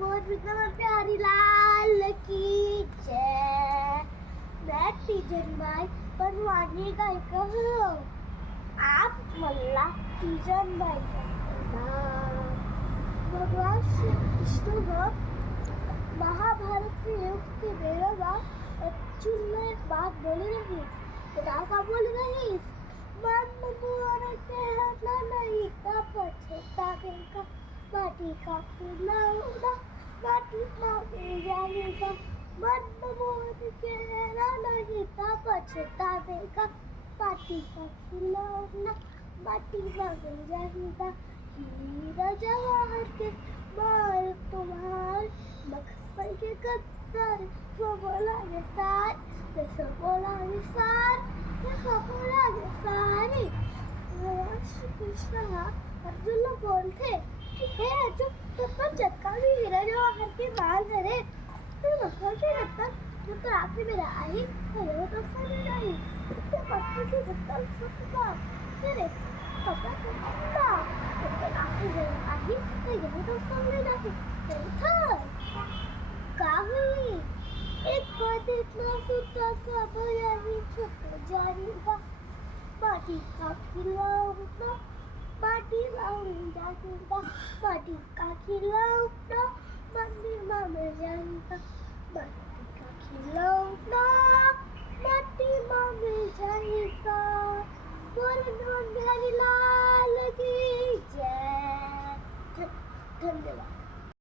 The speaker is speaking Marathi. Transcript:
बोल विक्रम प्यारी लाल की जय। मैं तीजन बाई बनवानी गायिका हूँ। आप मला तीजन बाई भगवान श्री विष्णु महाभारत के युग के बेरवा अर्जुन ने एक बात बोली रही। बताओ क्या बोली रही? मन मुआर के हटना नहीं का पछतावेगा, माटी का खिलौना माटी में जाएगा। मन मुआर के हटना नहीं का पछतावेगा, माटी का खिलौना माटी में जाएगा। हीरा जवाहर के माल तुम्हारे मकसद के कत्तर वो बोला ये सार, जैसे बोला ये सार, जैसे बोला ये सारी। श्री कृष्ण अर्जुन बोलते कि हे अर्जुन, तुम पर झटका भी हीरा जवाहर के माल धरे तो मकसद के कत्तर तो आखिर मेरा आई तो तो सर नहीं तो पत्थर से झटका छुटका तेरे पता तो ना तो आखिर मेरा आई तो यह तो समझ नहीं था काहुई। एक बात इतना सुता सा भया ही छुप जाएगा, माटी का खिलौना माटी में जाएगा, माटी का खिलौना माटी में जाएगा, माटी का खिलौना माटी में जाएगा। बोल बिहारी लाल की जय। धन्यवाद।